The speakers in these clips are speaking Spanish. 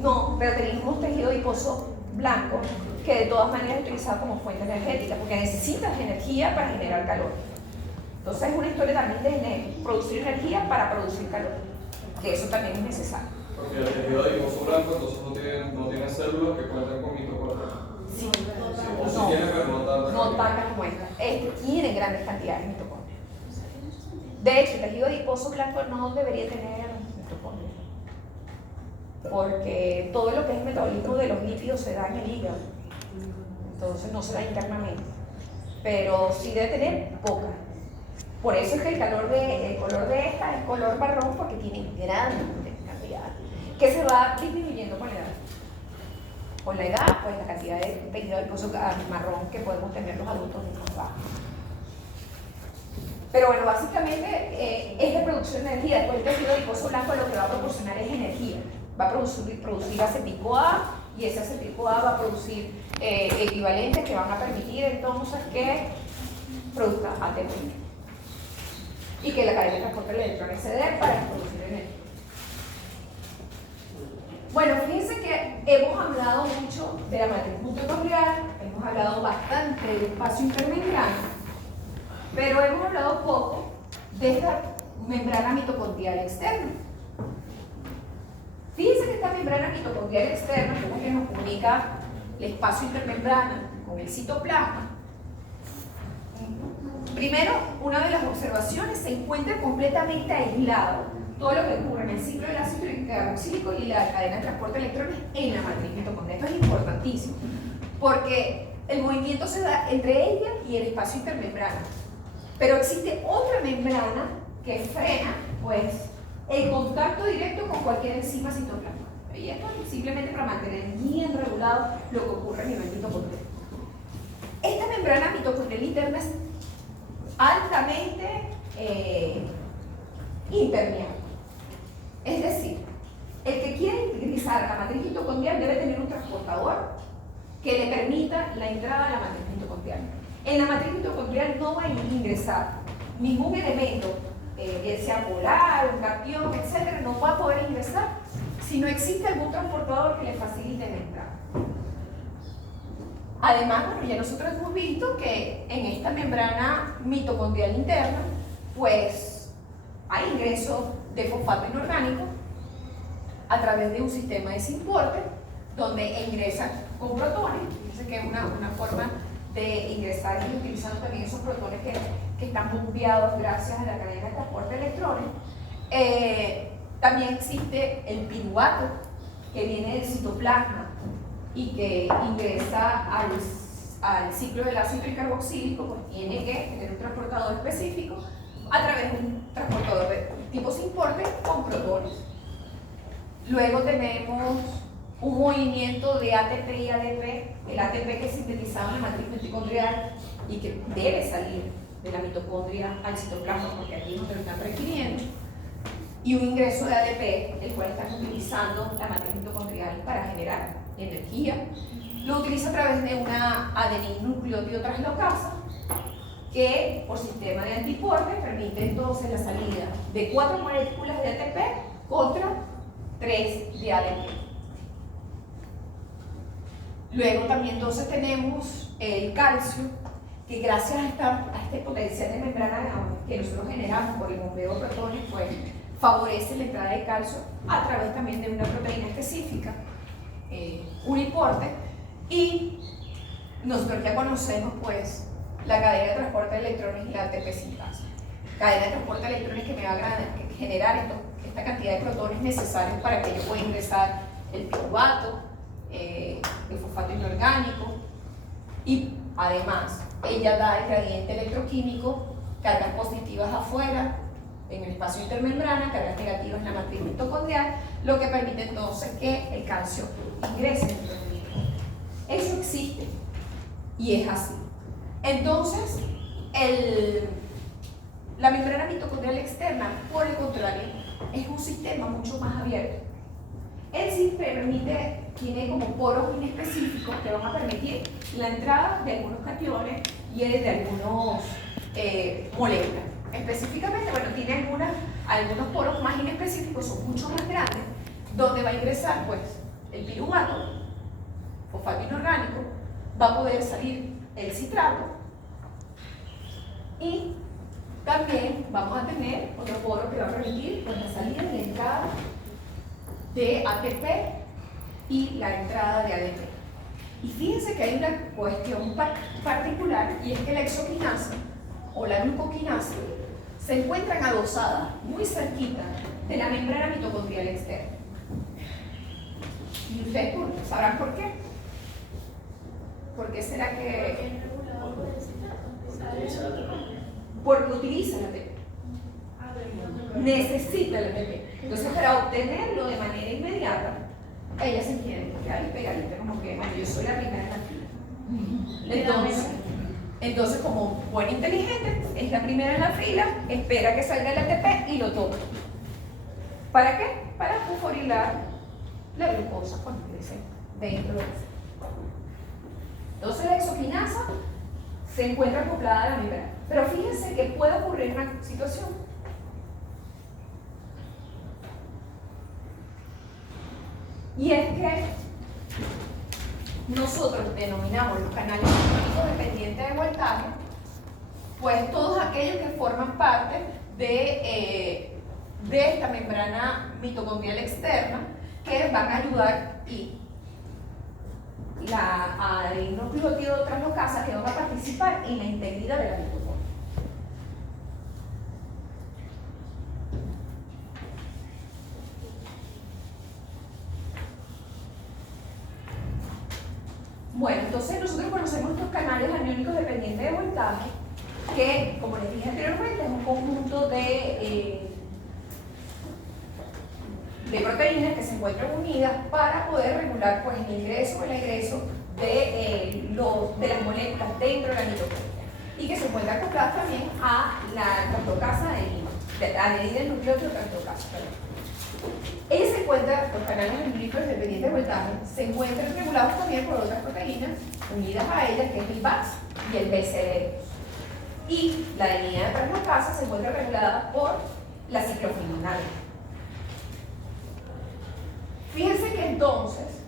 No, pero tenemos tejido adiposo blanco que de todas maneras es utilizado como fuente energética porque necesitas energía para generar calor. Entonces es una historia también de producir energía para producir calor, que eso también es necesario. Porque el tejido adiposo blanco entonces no tiene células que cuentan con mitocondrias. Sí, O sí tiene, pero no tantas. No tantas como esta. Este tiene grandes cantidades de mitocondrias. De hecho, el tejido adiposo blanco no debería tener mitocondrias, porque todo lo que es el metabolismo de los lípidos se da en el hígado, entonces no se da internamente, pero sí debe tener poca. Por eso es que el color de esta es color marrón, porque tiene gran cantidad, que se va disminuyendo con la edad. Con la edad, pues la cantidad de tejido adiposo marrón que podemos tener los adultos es más baja. Pero bueno, básicamente es de producción de energía. Después el tejido adiposo blanco lo que va a proporcionar es energía. Va a producir acetil-CoA y ese acetil-CoA va a producir equivalentes que van a permitir entonces que produzca ATP y que la cadena de transporte de electrones se dé para producir energía. Bueno, fíjense que hemos hablado mucho de la matriz mitocondrial, hemos hablado bastante del espacio intermembrano, pero hemos hablado poco de esta membrana mitocondrial externa. Fíjense que esta membrana mitocondrial externa, que es la que nos comunica el espacio intermembrana con el citoplasma. Primero, una de las observaciones, se encuentra completamente aislado todo lo que ocurre en el ciclo del ácido carboxílico y la cadena de transporte de electrones en la matriz mitocondrial. Esto es importantísimo, porque el movimiento se da entre ella y el espacio intermembrana. Pero existe otra membrana que frena, pues, el contacto directo con cualquier enzima citoplasmática. Y esto es simplemente para mantener bien regulado lo que ocurre a nivel mitocondrial. Esta membrana mitocondrial interna es altamente impermeable. Es decir, el que quiere utilizar la matriz mitocondrial debe tener un transportador que le permita la entrada a la matriz mitocondrial. En la matriz mitocondrial no va a ingresar ningún elemento, bien sea polar, un catión, etc., no va a poder ingresar si no existe algún transportador que le facilite la entrada. Además, bueno, ya nosotros hemos visto que en esta membrana mitocondrial interna, pues hay ingreso de fosfato inorgánico a través de un sistema de transporte donde ingresan con protones. Fíjense que es una forma de ingresar y utilizando también esos protones que están bombeados gracias a la cadena de transporte de electrones. También existe el piruvato, que viene del citoplasma y que ingresa al ciclo del ácido carboxílico, pues tiene que tener un transportador específico a través de un transportador de tipo transporte con protones. Luego tenemos un movimiento de ATP y ADP, el ATP que es sintetizado en la matriz mitocondrial y que debe salir de la mitocondria al citoplasma, porque aquí es donde lo están requiriendo, y un ingreso de ADP, el cual están utilizando la matriz mitocondrial para generar energía. Lo utiliza a través de una adeninnucleótido translocasa que por sistema de antiporte permite entonces la salida de 4 moléculas de ATP contra 3 de ADP. Luego también entonces tenemos el calcio, que gracias a este potencial de membrana que nosotros generamos por el bombeo de protones, pues favorece la entrada de calcio a través también de una proteína específica, un importe, y nosotros ya conocemos pues la cadena de transporte de electrones y la ATP sintasa. Cadena de transporte de electrones que me va a generar esta cantidad de protones necesarios para que yo pueda ingresar el piruvato, el fosfato inorgánico, y además ella da el gradiente electroquímico, cargas positivas afuera en el espacio intermembrana, cargas negativas en la matriz mitocondrial, lo que permite entonces que el calcio ingrese en el organismo. Eso existe y es así. Entonces, la membrana mitocondrial externa, por el contrario, es un sistema mucho más abierto. Él sí tiene como poros inespecíficos que van a permitir la entrada de algunos cationes y de algunos moléculas. Específicamente, bueno, tiene algunos poros más inespecíficos, son mucho más grandes, donde va a ingresar pues el piruvato, fosfato inorgánico, va a poder salir el citrato y también vamos a tener otro poro que va a permitir pues, la salida y la entrada de ATP y la entrada de ADP. Y fíjense que hay una cuestión particular y es que la exoquinasa o la glucoquinasa se encuentran adosadas muy cerquita de la membrana mitocondrial externa. Y ustedes sabrán por qué. ¿Por qué será que? Porque utiliza la ATP. Necesita la ATP. Entonces, para obtenerlo de manera inmediata, ella se tiene que quedar ahí pegadita, como que, bueno, yo soy la primera en la fila. Entonces, como buena inteligente, es la primera en la fila, espera que salga el ATP y lo toma. ¿Para qué? Para fosforilar la glucosa cuando crece dentro de ese. Entonces, la exoquinasa se encuentra acoplada a la membrana. Pero fíjense que puede ocurrir una situación. Y es que nosotros denominamos los canales iónicos dependientes de voltaje, pues todos aquellos que forman parte de esta membrana mitocondrial externa que van a ayudar y la adeninoglucótido translocasa que van a participar en la integridad de la mitocondria. Bueno, entonces nosotros conocemos estos canales aniónicos dependientes de voltaje, que, como les dije anteriormente, es un conjunto de proteínas que se encuentran unidas para poder regular pues, el ingreso o el egreso de las moléculas dentro de la mitocondria y que se encuentran acopladas también a la translocasa adherida al nucleótido translocasa. Ellos se encuentran, los canales aniónicos dependientes de voltaje, se encuentran regulados también por otras proteínas unidas a ellas, que es el VAX y el BCD2. Y la adenina de translocasa se encuentra regulada por la ciclofenoidal. Fíjense que entonces,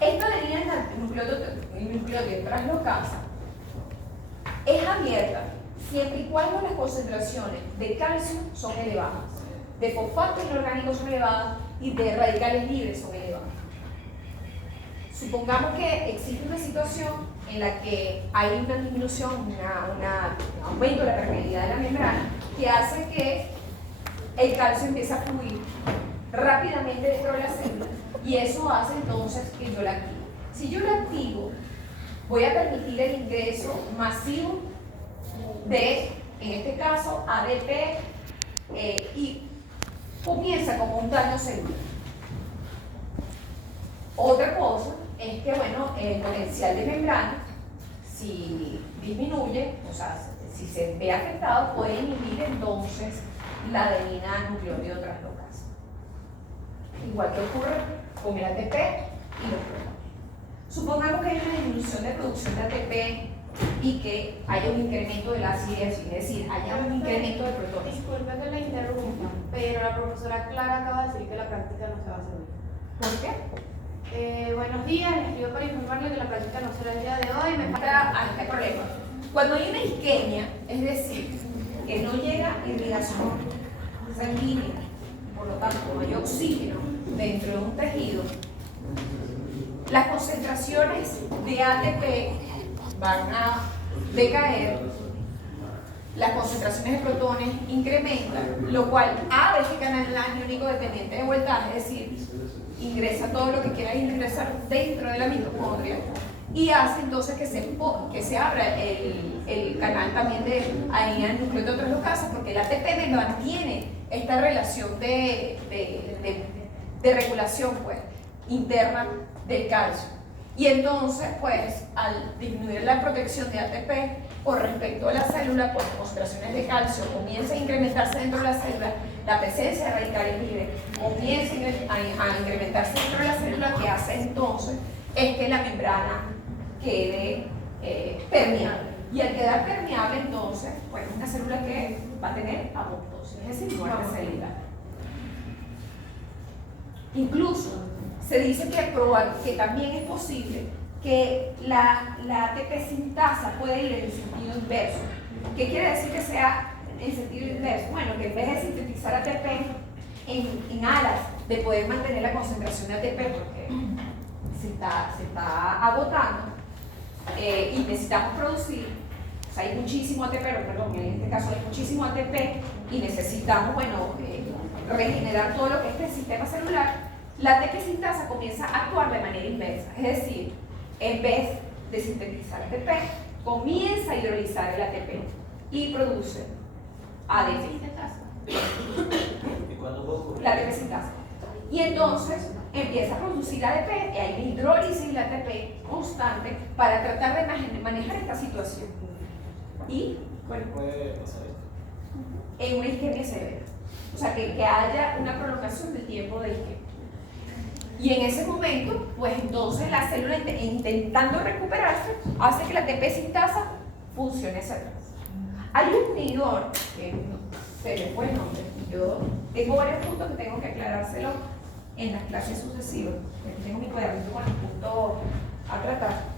esta adenina nucleótido translocasa es abierta siempre y cuando las concentraciones de calcio son elevadas, de fosfato inorgánico son elevadas y de radicales libres son elevadas. Supongamos que existe una situación en la que hay una disminución, un aumento de la permeabilidad de la membrana que hace que el calcio empiece a fluir rápidamente dentro de la célula y eso hace entonces que yo la active. Si yo la activo, voy a permitir el ingreso masivo de, en este caso, ADP y comienza como un daño celular. Otra cosa es que, bueno, el potencial de membrana, si disminuye, o sea, si se ve afectado, puede inhibir entonces la adenina nucleótido translocasa. Igual que ocurre con el ATP y los protones. Supongamos que hay una disminución de producción de ATP y que haya un incremento de la acidez, es decir, haya un incremento de protones. Disculpe que la interrumpa, pero la profesora Clara acaba de decir que la práctica no se va a hacer hoy. ¿Por qué? Buenos días, les escribo para informarle que la práctica no será el día de hoy. Me Falta a este problema. Cuando hay una isquemia, es decir, que no llega irrigación sanguínea, por lo tanto no hay oxígeno dentro de un tejido, las concentraciones de ATP van a decaer, las concentraciones de protones incrementan, lo cual abre este canal aniónico dependiente de voltaje, es decir, ingresa todo lo que quiera ingresar dentro de la mitocondria y hace entonces que se abra el canal también de adenina nucleótido translocasa, porque el ATP me mantiene esta relación de regulación pues, interna del calcio. Y entonces, pues, al disminuir la protección de ATP con respecto a la célula, pues las concentraciones de calcio comienzan a incrementarse dentro de la célula, la presencia de radicales libres comienza a incrementarse dentro de la célula, que hace entonces es que la membrana quede permeable. Y al quedar permeable, entonces, pues es una célula que va a tener apoptosis, es decir, muerte celular. Incluso, se dice que también es posible que la ATP sintasa puede ir en el sentido inverso. ¿Qué quiere decir que sea en sentido inverso? Bueno, que en vez de sintetizar ATP en aras de poder mantener la concentración de ATP porque se está agotando y necesitamos producir, o sea, hay muchísimo ATP, perdón, en este caso hay muchísimo ATP y necesitamos, bueno, regenerar todo lo que es el sistema celular. La ATP sintasa comienza a actuar de manera inversa, es decir, en vez de sintetizar ATP, comienza a hidrolizar el ATP y produce ADP. ¿Y cuándo puede ocurrir? La ATP sintasa. Y entonces empieza a producir ADP y hay una hidrólisis de ATP constante para tratar de manejar esta situación. Y, bueno, Puede pasar esto. en una isquemia severa. O sea, que haya una prolongación del tiempo de isquemia. Y en ese momento, pues entonces la célula intentando recuperarse hace que la ATP sintasa funcione hacia atrás. Hay un inhibidor que se le fue el nombre. Yo tengo varios puntos que tengo que aclarárselo en las clases sucesivas. Tengo mi cuadernito con los puntos a tratar.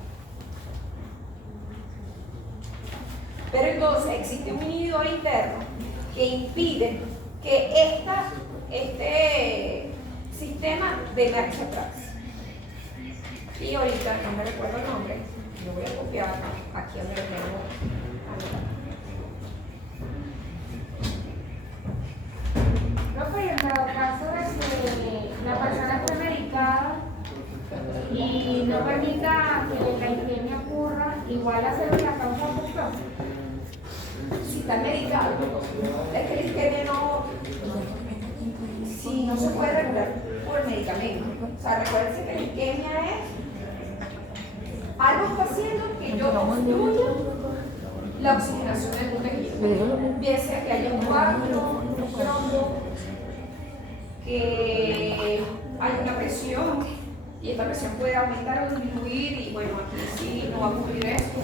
Pero entonces existe un inhibidor interno que impide que este sistema dé marcha atrás. Y ahorita no me recuerdo el nombre, yo voy a copiar aquí donde lo tengo anotado. Profe, y en dado caso de que la persona esté medicada y no permita que la isquemia ocurra, igual la célula causa obstrucción. Si está medicado, es que la isquemia si no se puede regular por el medicamento. O sea, recuérdense que la isquemia es algo está haciendo que yo obstruya la oxigenación del tejido. Bien sea que haya un coágulo, un trombo, que haya una presión y esta presión puede aumentar o disminuir y bueno, aquí sí no va a ocurrir esto.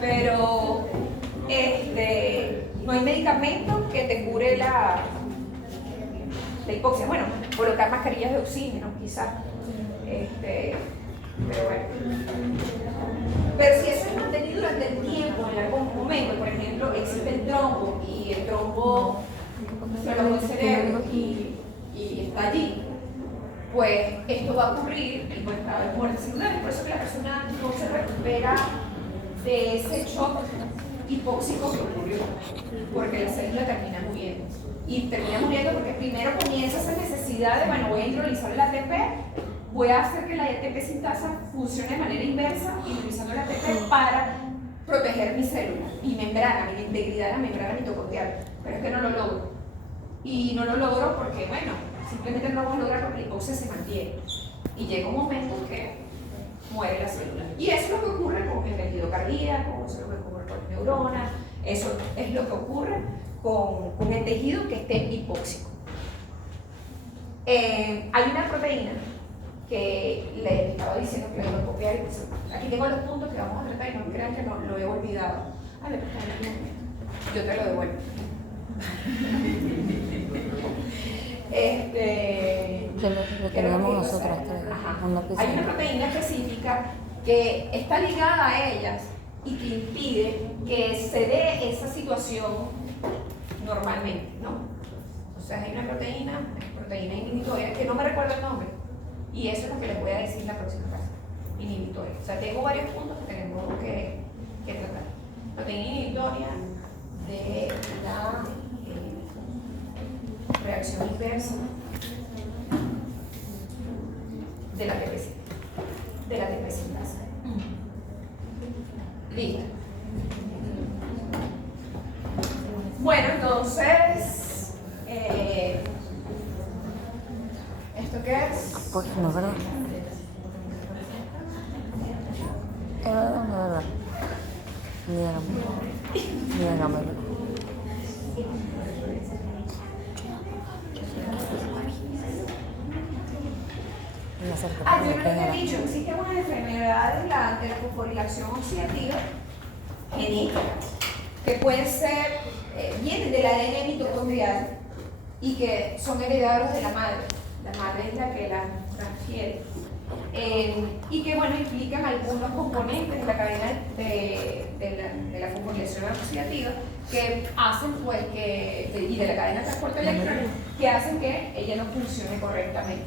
Pero no hay medicamento que te cure la hipoxia. Bueno, colocar mascarillas de oxígeno, quizás. Pero bueno. Pero si eso es mantenido durante el tiempo, en algún momento, por ejemplo, existe el trombo y el trombo se alojó el cerebro y está allí, pues esto va a ocurrir en buen estado de muerte celular. Por eso que la persona no se recupera de ese shock hipóxico que ocurrió, porque la célula termina muriendo. Y termina muriendo porque primero comienza esa necesidad de, bueno, voy a hidrolizar el ATP, voy a hacer que la ATP sintasa funcione de manera inversa, hidrolizando el ATP para proteger mi célula, mi membrana, mi integridad de la membrana mitocondrial. Pero es que no lo logro. Y no lo logro porque, bueno, simplemente no lo voy a lograr porque la hipoxia se mantiene. Y llega un momento que muere la célula. Y eso es lo que ocurre con el latido cardíaco, eso es lo que ocurre con las neuronas, eso es lo que ocurre con el tejido que esté hipóxico. Hay una proteína que le estaba diciendo que lo iba a copiar. Aquí tengo los puntos que vamos a tratar y no crean que no lo he olvidado. A ver, yo te lo devuelvo. Lo teníamos nosotros. Hay una proteína específica que está ligada a ellas y que impide que se dé esa situación normalmente, ¿no? O sea, hay una proteína inhibitoria, que no me recuerdo el nombre, y eso es lo que les voy a decir la próxima clase, inhibitoria. O sea, tengo varios puntos que tenemos que tratar. Proteína inhibitoria de la reacción inversa de la ATP sintasa. Listo. Bueno, entonces, ¿esto qué es? Pues no, ¿verdad? Es verdad, no es verdad. Ni de nombre. Yo no les he dicho, existen unas enfermedades de la fosforilación oxidativa genética que pueden ser, vienen del ADN mitocondrial y que son heredados de la madre. La madre es la que transfiere. Y que bueno, implican algunos componentes de la cadena de la fosforilación oxidativa que hacen pues y de la cadena de transporte electrónico que hacen que ella no funcione correctamente.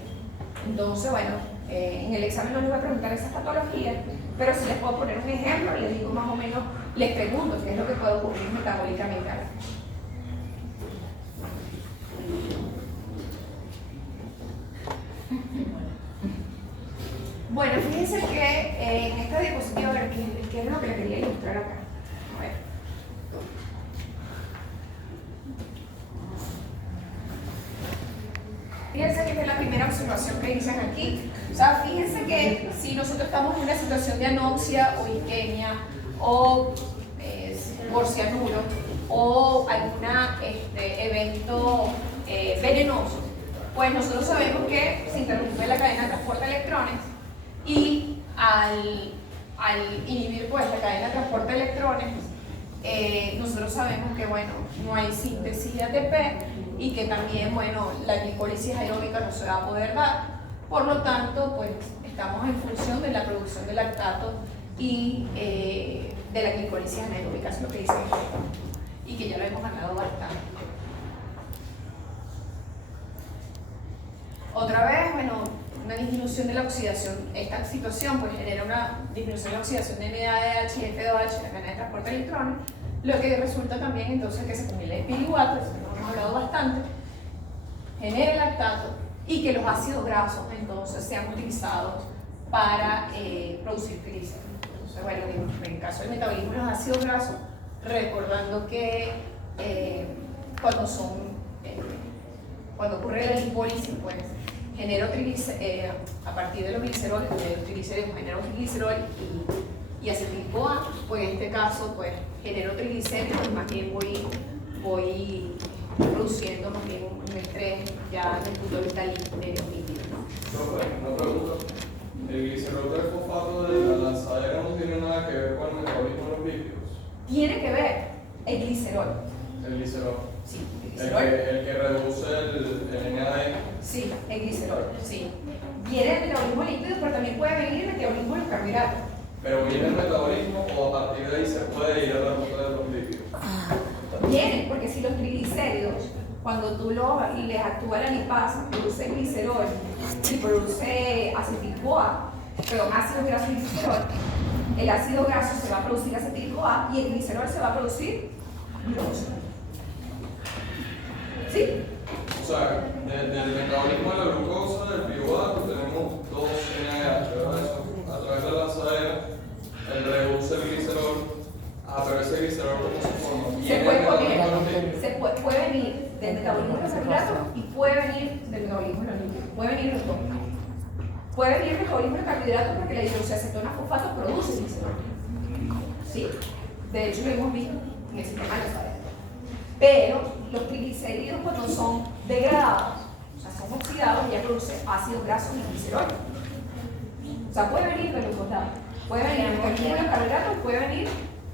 Entonces bueno, en el examen no les voy a preguntar esas patologías, pero sí les puedo poner un ejemplo, les digo más o menos, les pregunto qué es lo que puede ocurrir metabólicamente. Bueno, fíjense que en esta diapositiva, a ver, ¿qué es lo que les quería ilustrar acá? A ver. Fíjense que esta es la primera observación que dicen aquí. O sea, fíjense que si nosotros estamos en una situación de anoxia o isquemia o por cianuro o algún evento venenoso, pues nosotros sabemos que se interrumpe la cadena de transporte de electrones y al inhibir pues la cadena de transporte de electrones, nosotros sabemos que bueno, no hay síntesis de ATP y que también bueno, la glicólisis aeróbica no se va a poder dar, por lo tanto pues estamos en función de la producción de lactato y de la glicólisis anaeróbica, es lo que dice esto, y que ya lo hemos ganado bastante. Otra vez, bueno, una disminución de la oxidación. Esta situación pues genera una disminución de la oxidación de NADH y F2H, la cadena de transporte de electrones, lo que resulta también entonces que se acumula el piriguato, eso lo hemos hablado bastante, genera lactato y que los ácidos grasos entonces sean utilizados para producir glicéridos. Entonces, bueno, en el caso del metabolismo de los ácidos grasos, recordando que cuando ocurre la lipólisis, pues genero a partir de los triglicéridos genero glicerol y acetil-CoA, pues en este caso pues genero triglicéridos y más bien voy produciendo más bien un estrés ya desde el punto de vista de los lípidos, ¿no? Una pregunta. ¿El glicerol del fosfato de la lanzadera no tiene nada que ver con el metabolismo de los lípidos? Tiene que ver el glicerol. El glicerol. Sí, el El glicerol. que reduce el NAD. Sí, el glicerol, sí. Viene el metabolismo lípido, pero también puede venir el metabolismo de los carbohidratos. Pero viene el metabolismo o a partir de ahí se puede ir a la ruta de los lípidos. Viene, porque si los triglicéridos, cuando tú les actúa la lipasa, produce glicerol y produce acetil-CoA, pero ácido graso y glicerol, el ácido graso se va a producir acetil-CoA y el glicerol se va a producir glucosa. ¿Sí? O sea, del metabolismo de la glucosa, del piruvato, tenemos dos NADH, ¿verdad? Eso, a través de la lanzadera, el reduce el glicerol, pero ese glicerol ¿cómo se forma? Puede venir del metabolismo de los carbohidratos y puede venir del metabolismo de los lípidos. Puede venir los dos. Puede venir del metabolismo de carbohidratos porque la hidroxiacetona fosfato produce glicerol. ¿Sí? De hecho, lo hemos visto en el sistema de la lanzadera. Pero los triglicéridos cuando son degradados, o sea, son oxidados, ya produce ácidos grasos y glicerol. O sea, puede venir de los dos lados. Puede venir del metabolismo de los carbohidratos, puede venir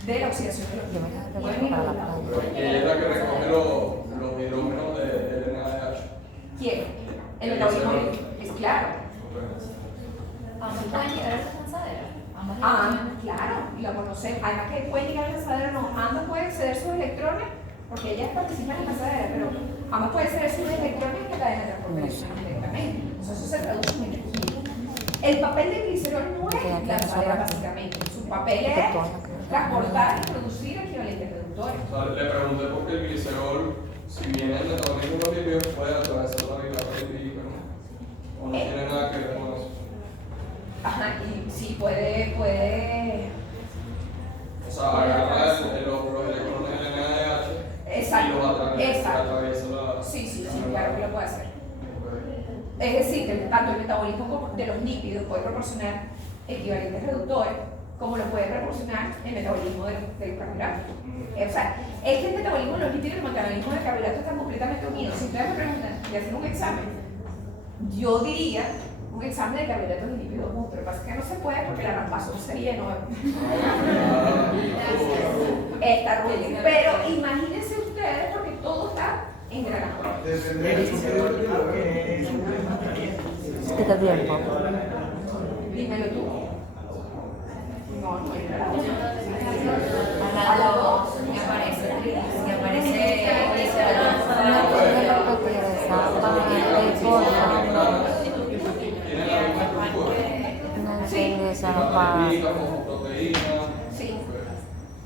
de la oxidación de los lípidos. Puede venir de los lados. Y ella es la que recoge los hidrógenos del NADH. ¿Quién? El metabolismo es claro. Ambos pueden llegar a esa lanzadera. Claro, y lo conocemos. Además que puede llegar a la lanzadera, no, ambos pueden exceder sus electrones, porque ellas participan en la lanzadera, pero ambos pueden exceder sus electrones en la cadena de transporte directamente. Entonces eso se traduce en energía. El papel del glicerol no es lanzadera básicamente, su papel es transportar y producir equivalentes reductores. O sea, le pregunté por qué el glicerol, si viene el metabolismo de los lípidos, puede atravesar la bilateral lipídica, ¿no? O no tiene nada que ver con eso. Ajá, y sí puede. O sea, agarra los electrones del NADH Exacto, y los exacto. atraviesa la. Sí, claro que lo puede hacer. Es decir, que tanto el metabolismo de los lípidos puede proporcionar equivalentes reductores, como lo puede proporcionar el metabolismo de los carbohidratos. O sea, es que el metabolismo de los lípidos y el metabolismo de carbohidratos están completamente unidos. Si ustedes me preguntan de hacer un examen, yo diría un examen de carbohidratos y lípidos juntos. Lo que pasa es que no se puede porque la raspazón sería enorme. Está ruido. Pero imagínense ustedes porque todo está engranado. Quita tiempo. Dímelo tú. No, no es verdad. A la 2 me aparece Tris, me aparece ¿No puedes repetir esa parte, por favor? Tiene la misma estructura. No entendí esa parte. Aminoácidos como proteínas. Sí.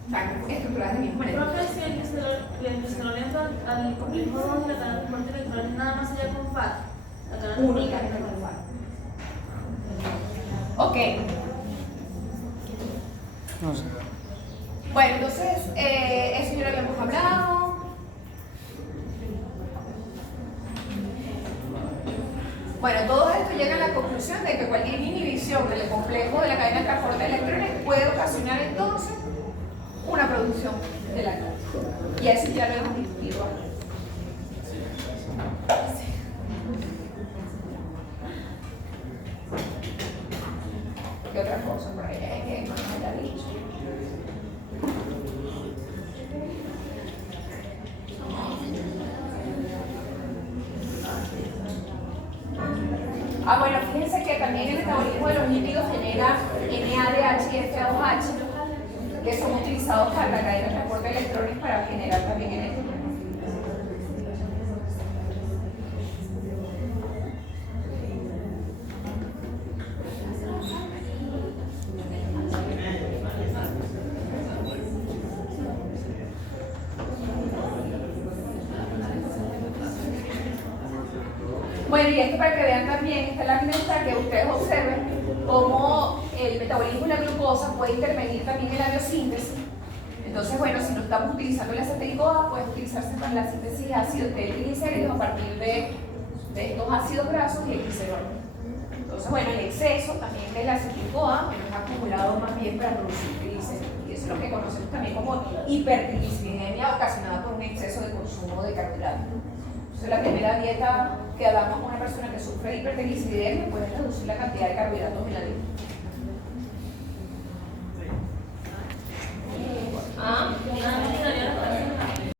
Están estructuradas de la misma manera. Profe, si el glicerol entra al complejo 2 de la cadena de transporte electoral nada más allá con FAT. La cadena de Única. Ok. No sé. Bueno, entonces, eso ya lo habíamos hablado. Bueno, todo esto llega a la conclusión de que cualquier inhibición del complejo de la cadena de transporte de electrones puede ocasionar entonces una producción de la carga. Y eso ya lo hemos discutido antes. ¿Qué otra cosa por ahí hay que no me haya dicho? Ah, bueno, fíjense que también el metabolismo de los lípidos genera NADH y F2H, que son utilizados para la cadena de transporte de electrones para generar también energía. Bueno, y esto para que vean también, esta lámina está que ustedes observen cómo el metabolismo de la glucosa puede intervenir también en la biosíntesis. Entonces, bueno, si no estamos utilizando el acetílico A, puede utilizarse para la síntesis de ácidos de triglicéridos a partir de estos ácidos grasos y el glicerol. Entonces, bueno, el exceso también del acetílico A, bueno, es acumulado más bien para producir triglicéridos. Y eso es lo que conocemos también como hipertrigliceridemia ocasionada por un exceso de consumo de carbohidratos. Entonces, la primera dieta que damos a una persona que sufre de hipertrigliceridemia puede reducir la cantidad de carbohidratos en la dieta.